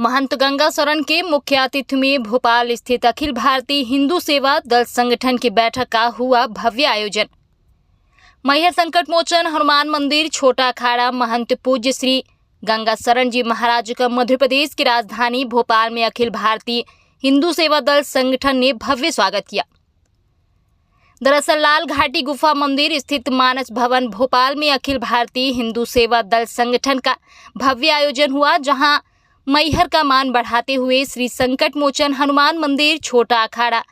महंत गंगा शरण के मुख्य आतिथ्य में भोपाल स्थित अखिल भारतीय हिंदू सेवा दल संगठन की बैठक का हुआ भव्य आयोजन। मैहर संकट मोचन हनुमान मंदिर छोटा अखाड़ा महंत पूज्य श्री गंगा शरण जी महाराज का मध्य प्रदेश की राजधानी भोपाल में अखिल भारतीय हिंदू सेवा दल संगठन ने भव्य स्वागत किया। दरअसल लाल घाटी गुफा मंदिर स्थित मानस भवन भोपाल में अखिल भारतीय हिंदू सेवा दल संगठन का भव्य आयोजन हुआ, जहां मैहर का मान बढ़ाते हुए श्री संकट मोचन हनुमान मंदिर छोटा अखाड़ा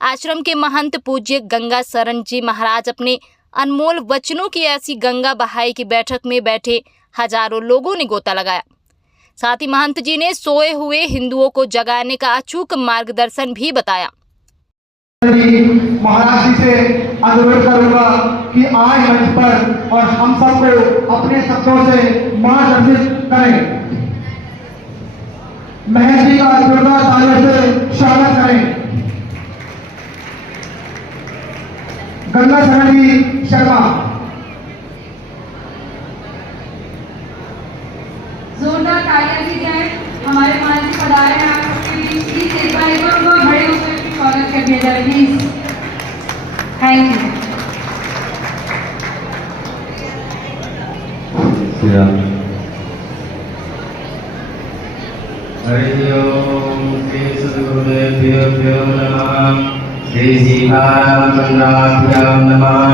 आश्रम के महंत पूज्य गंगा शरण जी महाराज अपने अनमोल वचनों की ऐसी गंगा बहाई की बैठक में बैठे हजारों लोगों ने गोता लगाया। साथ ही महंत जी ने सोए हुए हिंदुओं को जगाने का अचूक मार्गदर्शन भी बताया। महाराज जी से अनुरोध करूंगा कि आए मंच पर और हम सबको अपने शब्दों से मार्गदर्शित करें। महंत जी का जोरदार तालियों से स्वागत करें। गंगा शरण जी शर्मा। जोरदार तालियां दी जाए। हमारे मान जी पधारे हैं आपके बीच। प्लीज एक बार उनको बड़े होकर स्वागत कर दिया जाए please. Thank you. Hari Om Shri सद्गुरुदेवभ्यो नमः। श्री सीतारामचंद्राभ्यां नमः।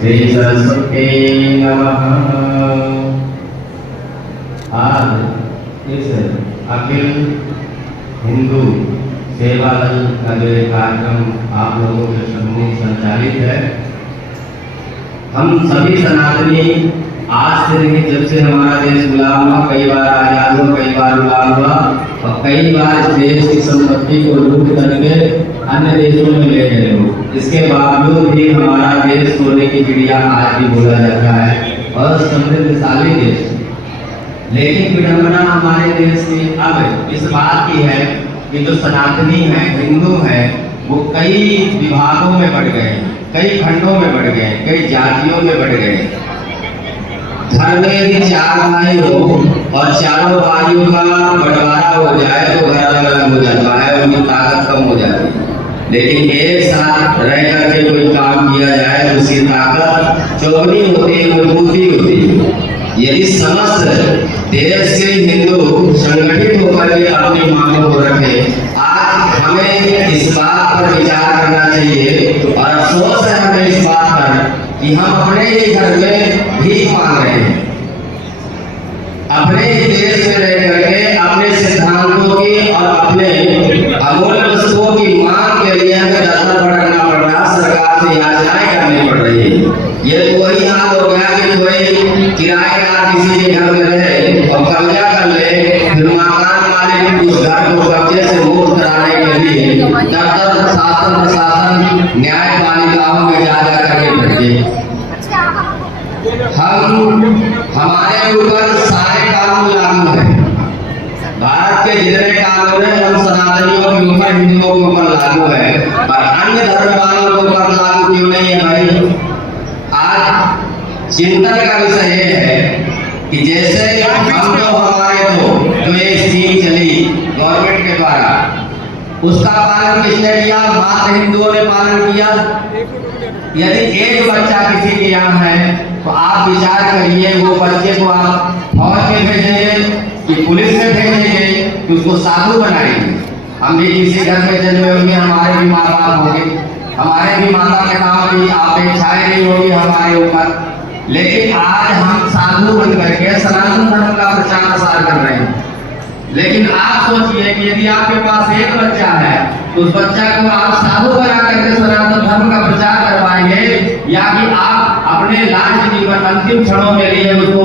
श्री सरस्वती नमः। आज इस अखिल हिंदू सेवा दल का जो कार्यक्रम आप लोगों के सम्मुख संचालित है, हम सभी सनातनी आज से नहीं, जब से हमारा देश गुलाम हुआ, कई बार आजाद हुआ, कई बार गुलाम हुआ और कई बार इस देश की संपत्ति को लूट करके अन्य देशों में ले गए लोग। इसके बावजूद भी हमारा देश सोने की चिड़िया आज भी बोला जाता है और समृद्धशाली देश। लेकिन विडंबना हमारे देश की अब इस बात की है कि जो सनातनी है, हिंदू है, वो कई विभागों में बढ़ गए, कई खंडों में बढ़ गए, कई जातियों में बढ़ गए। घर में यदि 4 भाई हो और चारों भाइयों का बंटवारा हो जाए तो घर अलग अलग हो जाता है, उनकी ताकत कम हो जाती है। लेकिन एक साथ रह करके कोई काम किया जाए तो उसकी ताकत चौगुनी होती है, मजबूती होती है। यदि समस्त देश के हिंदू संगठित होकर के अपनी मांगों को रखे, आज हमें इस बात पर विचार करना चाहिए और अफसोस है हमें इस बात पर कि हम अपने ही घर में भीख मांग रहे हैं। अपने ही देश में रह करके अपने सिद्धांतों की और अपने अमूल्य वस्तुओं की मांग के लिए हमें दफ्तर भटकना पड़ रहा, सरकार से याचनाएं करनी पड़ रही है। ये वही हाल हो गया कि कोई किराएदार किसी के घर में रहे और कब्जा कर ले, फिर मकान मालिक उस घर को कब्जे से मुक्त कराने के लिए दफ्तर, शासन, प्रशासन, न्यायपालिकाओं में जा करके बैठे। हमारे ऊपर सारे कानून लागू है। भारत के जितने कानून है हम सनातनियों के ऊपर, हिंदुओं के ऊपर लागू है, पर अन्य धर्म वालों के ऊपर लागू क्यों नहीं है भाई? आज चिंतन का विषय ये है कि जैसे हम जो ये स्कीम चली गवर्नमेंट के द्वारा, उसका पालन किसने किया? मात्र हिंदुओं ने पालन किया। यदि एक बच्चा किसी के यहाँ है तो आप विचार करिए, वो बच्चे को आप फौज में भेजेंगे कि पुलिस में भेजेंगे कि उसको साधु बनाएंगे? हम भी किसी घर में जन्मे होंगे, हमारे भी माँ बाप होंगे, हमारे भी माता पिताओं की अपेक्षाएं नहीं होगी हमारे ऊपर। लेकिन आज हम साधु बन करके सनातन धर्म का प्रचार प्रसार कर रहे हैं। लेकिन आप सोचिए कि यदि आपके पास एक बच्चा है तो उस बच्चा को आप साधु बना करके सनातन धर्म का प्रचार करवाएंगे, या कि आप अपने लास्ट जीवन अंतिम क्षणों के लिए उसको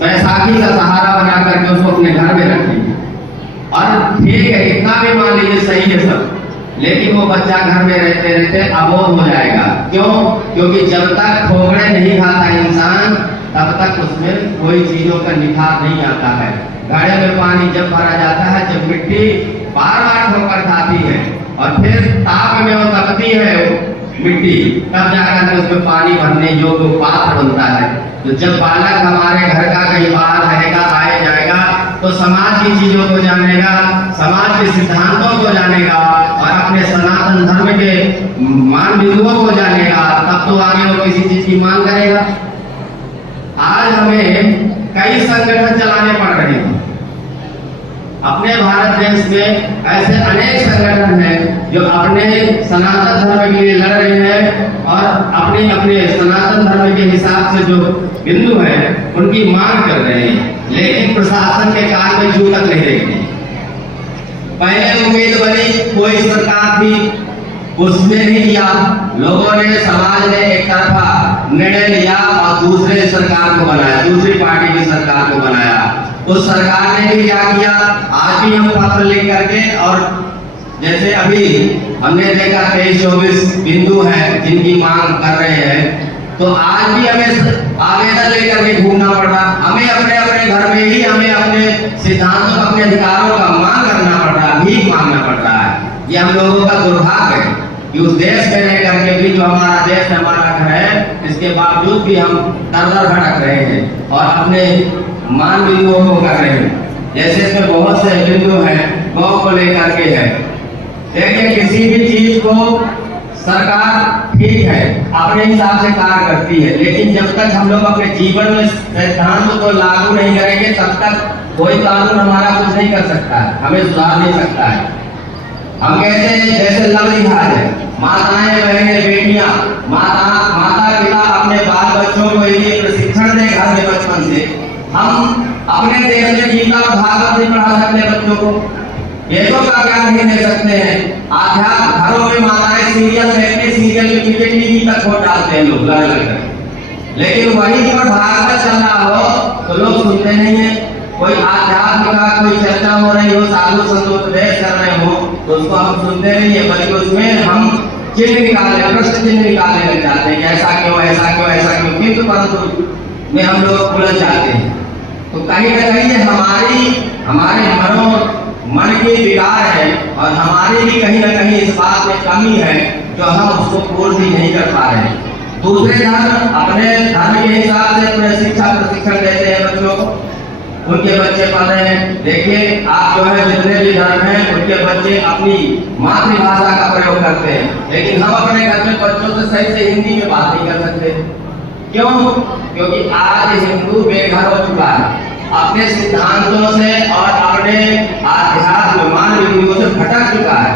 बैसाखी का सहारा बना करके उसको अपने घर में रखेंगे? और ठीक है, इतना भी मान लीजिए सही है सब, लेकिन वो बच्चा घर में रहते रहते अबोध हो जाएगा। क्यों? क्योंकि जब तक ठोकरे नहीं खाता इंसान, तब तक उसमें कोई चीजों का निखार नहीं आता है। घड़े में पानी जब भरा जाता है, जब मिट्टी बार बार ठोकर खाती है और फिर ताप में वो तपती है मिट्टी, तब जाकर उसमें पानी भरने योग्य पात्र बनता है। तो जब बालक हमारे घर का कहीं बाहर रहेगा, आए जाएगा, तो समाज की चीजों को जानेगा, समाज के सिद्धांतों को जानेगा और अपने सनातन धर्म के मान बिंदुओं को जानेगा, तब तो आगे वो किसी चीज की मांग करेगा। आज हमें कई संगठन चलाने पड़ रहे हैं। अपने भारत देश में ऐसे अनेक संगठन हैं जो अपने सनातन धर्म के लिए लड़ रहे हैं और अपने अपने सनातन धर्म के हिसाब से जो बिंदु है उनकी मांग कर रहे हैं, लेकिन प्रशासन के कान में जू तक नहीं देखती। पहले उम्मीद बनी कोई सरकार थी, उसने नहीं किया, लोगों ने समाज ने एक तरफा निर्णय लिया और दूसरे सरकार को बनाया, दूसरी पार्टी की सरकार को बनाया। उस सरकार ने भी क्या किया, आज भी हम पत्र लिख करके, और जैसे अभी हमने देखा 23-24 बिंदु हैं जिनकी मांग कर रहे हैं, तो आज भी हमें आवेदन लेकर के घूमना पड़ रहा। हमें अपने अपने घर में ही हमें अपने सिद्धांतों, अपने अधिकारों का मांग करना पड़ रहा है, भीख मांगना पड़ रहा है। ये हम लोगों का दुर्भाग्य है कि उस देश में रह करके भी जो हमारा देश हमारा घर है, इसके बावजूद भी हम दर दर भटक रहे हैं और अपने मान बिंदुओं को कर रहे हैं। जैसे इसमें बहुत से बिंदु हैं गौ को लेकर के है। देखिए, किसी भी चीज को सरकार ठीक है अपने हिसाब से कार्य करती है, लेकिन जब तक हम लोग अपने जीवन में सिद्धांत को लागू नहीं करेंगे तब तक कोई कानून हमारा कुछ नहीं कर सकता है, हमें सुधार नहीं सकता है। हम कहते हैं जैसे लव जिहाद है, माताएं बहनें बेटियां, माता पिता अपने बाल बच्चों को ये प्रशिक्षण दे घर में बचपन से। हम अपने देश में गीता और भागवत नहीं पढ़ा सकते बच्चों को, वेदों का ज्ञान नहीं दे सकते हैं। आध्यात्म घरों में माताएं सीरियल देखते, सीरियल के पीछे टीवी तक खोल डालते हैं लोग लड़ लड़ कर, लेकिन वहीं पर भागवत चल रहा हो तो लोग सुनते नहीं है। कोई आध्यात्म का कोई चर्चा हो रही हो, साधु संत उपदेश कर रहे हो, तो उसको हम सुनते नहीं है, बल्कि उसमें हम चिन्ह निकालने, प्रश्न चिन्ह निकालने लग जाते हैं कि ऐसा क्यों, ऐसा क्यों, ऐसा क्यों, किंतु परंतु में हम लोग उलझ जाते हैं। तो कहीं ना कहीं हमारे मन के विकार है और हमारी भी कहीं ना कहीं इस बात में कमी है जो हम उसको पूर्ण नहीं कर पा रहे हैं। दूसरे धर्म अपने धर्म के हिसाब से अपने शिक्षा प्रशिक्षण देते हैं बच्चों को, उनके बच्चे पढ़ रहे हैं। देखिए, आप जो है जितने भी धर्म हैं उनके बच्चे अपनी मातृभाषा का प्रयोग करते हैं, लेकिन हम अपने घर में बच्चों से सही से हिंदी में बात नहीं कर सकते। क्यों? क्योंकि आज हिंदू बेघर हो चुका है, अपने सिद्धांतों से और अपने आध्यात्म मान बिंदुओं से भटक चुका है।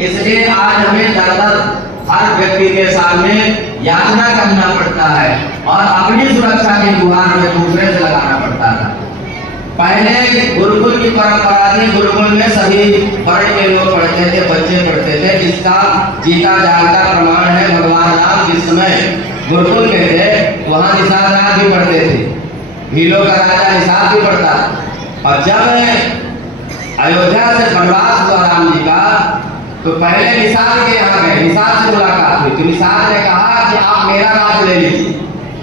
इसलिए आज हमें दर हर व्यक्ति के सामने याचना करना पड़ता है और अपनी सुरक्षा की गुहार में दूसरे से लगाना पड़ता था। पहले गुरुकुल की परंपरा थी, गुरुकुल में सभी बड़े के लोग पढ़ते थे, बच्चे पढ़ते थे, जिसका जीता जागता प्रमाण है भगवान राम जिस समय गुरुकुल में थे वहां निषाद राज भी पढ़ते थे, भीलों का राजा निषाद भी पढ़ता। और जब अयोध्या से वनवास हुआ राम जी का, तो पहले निषाद के यहाँ गए, निषाद से मुलाकात हुई, तो निषाद ने कहा कि आप मेरा राज ले लीजिए।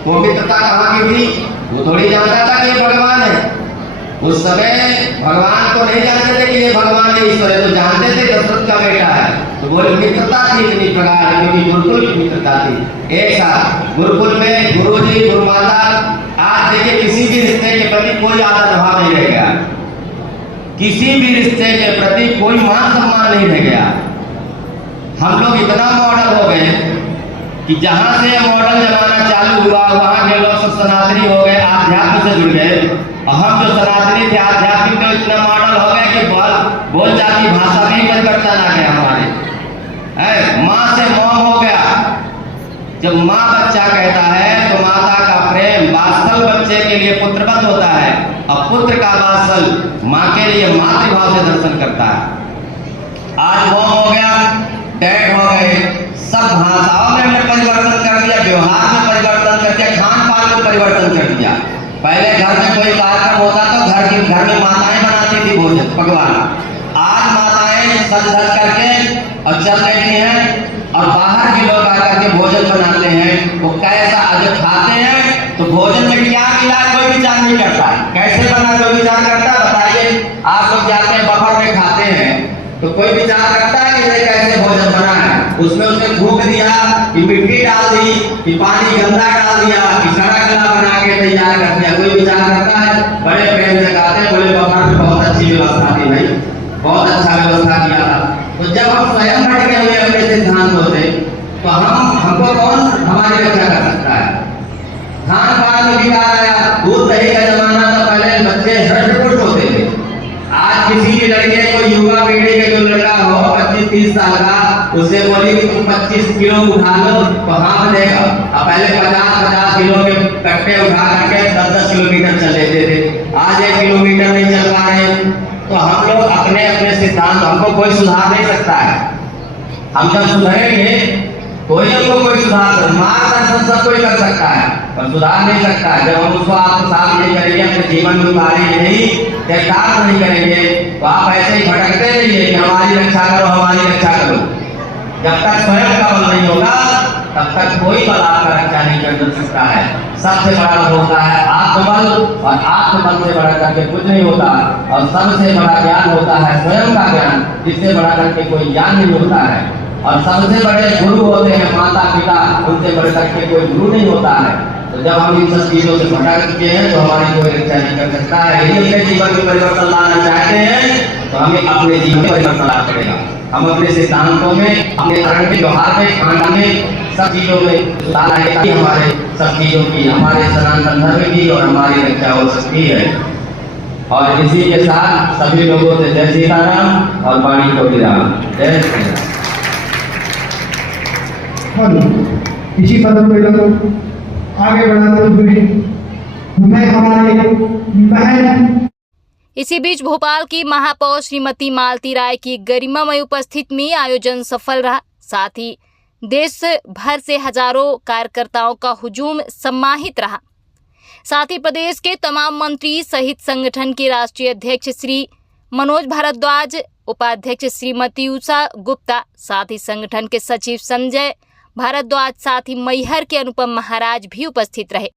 वो मित्रता कहाँ की थी? वो थोड़ी जानता था कि ये भगवान है। उस समय भगवान को नहीं जानते थे कि ये भगवान है, ईश्वर है, तो जानते थे दशरथ का बेटा है। तो बोले मित्रता थी इतनी प्रकार, क्योंकि गुरुकुल की मित्रता थी। एक साथ गुरुकुल में गुरुजी गुरुमाता, आज देखिए किसी भी रिश्ते के प्रति कोई आदर भाव नहीं रह गया, किसी भी रिश्ते के प्रति कोई मान सम्मान नहीं रह गया। हम लोग इतना मॉडल हो गए कि जहां से मॉडल जमाना चालू हुआ वहां के लोग सब सनातनी हो गए, आध्यात्म से जुड़ गए। और हम जो सनातनी थे आध्यात्मिक में इतना मॉडल हो गए कि बोलचाल की भाषा में परिवर्तन आ गया हमारे। माँ से मॉम हो गया। जब माँ बच्चा कहता है तो माता का प्रेम वात्सल बच्चे के लिए पुत्रवत होता है और पुत्र का वात्सल माँ के लिए मातृभाव से दर्शन करता है। आज मॉम हो गया, डैड हो गए, सब भाषाओं में हमने परिवर्तन कर दिया, व्यवहार में परिवर्तन कर दिया, खान पान में परिवर्तन कर दिया। पहले घर में कोई कार्यक्रम होता तो घर में माताएं बनाती थी भोजन पकवान। आज माताएं सज धज करके और चल रही हैं और बाहर के लोग आकर के भोजन बनाते हैं। वो कैसा जब खाते हैं तो भोजन में क्या मिला कोई विचार नहीं करता, कैसे बना कोई विचार करता? बताइए, आप लोग जाते हैं बफर में खाते हैं तो कोई विचार करता है कि कैसे भोजन बना है? उसमें उसने फूंक दिया कि मिट्टी डाल दी कि पानी गंदा डाल दिया कि सड़क बना के तैयार कर दिया। कोई विचार करता है? बड़े प्रेम से कहते हैं बोले बफर में बहुत अच्छी व्यवस्था थी भाई, बहुत अच्छा व्यवस्था किया था। तो जब हम स्वयं भटके हुए अपने सिद्धांतों से तो हमको कौन हमारी रक्षा कर सकता है? खान पान में बिगाड़ आया, दूध दही का जमाना था, पहले बच्चे हृष्ट-पुष्ट होते थे। आज किसी भी लड़के को युवा पीढ़ी के जो लड़का हो 25-30 साल का, उससे बोली कि तुम 25 किलो उठा लो तो हाँफ देगा। अब पहले 50-50 किलो के कट्टे उठा करके 10-10 किलोमीटर चल लेते थे, आज 1 किलोमीटर नहीं चल पा रहे। तो हम लोग अपने अपने सिद्धांत, हमको कोई सुधार नहीं सकता है। हम जब सुधरेंगे कोई हमको कोई सुधार, मार्गदर्शन सब कोई कर सकता है पर सुधार नहीं सकता है। जब हम उसको आत्मसात नहीं करेंगे, अपने जीवन में उतारेंगे नहीं, त्याग नहीं करेंगे तो आप ऐसे ही भटकते रहिए कि हमारी रक्षा करो, हमारी रक्षा करो। जब तक स्वयं का बल नहीं होगा तब तक कोई बल आपका रक्षा नहीं कर सकता है। सबसे बड़ा होता है आत्मबल, और आत्मबल से बड़ा करके कुछ नहीं होता। और सबसे बड़ा ज्ञान होता है स्वयं का ज्ञान, जिससे बड़ा करके कोई ज्ञान नहीं होता है। और सबसे बड़े गुरु होते हैं माता पिता, उनसे बढ़ करके कोई गुरु नहीं होता है। तो जब हम इन सब चीजों से भटक चुके हैं तो हमारी कोई रक्षा नहीं कर सकता है। यदि अपने जीवन में परिवर्तन लाना चाहते हैं तो हमें अपने जीवन में परिवर्तन लाना पड़ेगा। हम अपने सिद्धांतों में, अपने धर्म के व्यवहार में, खानदान में, सब चीजों में सुधार आए ताकि हमारे सब चीजों की, हमारे सनातन धर्म की और हमारी रक्षा हो सकती है। और इसी के साथ सभी लोगों से जय सीताराम और वाणी को विराम। जय श्री राम। और इसी कदम पे लोग आगे बढ़ाते हुए मैं हमारे बहन। इसी बीच भोपाल की महापौर श्रीमती मालती राय की गरिमामय उपस्थिति में आयोजन सफल रहा। साथ ही देश भर से हजारों कार्यकर्ताओं का हुजूम सम्मानित रहा। साथ ही प्रदेश के तमाम मंत्री सहित संगठन के राष्ट्रीय अध्यक्ष श्री मनोज भारद्वाज, उपाध्यक्ष श्रीमती उषा गुप्ता, साथ ही संगठन के सचिव संजय भारद्वाज, साथ ही मैहर के अनुपम महाराज भी उपस्थित रहे।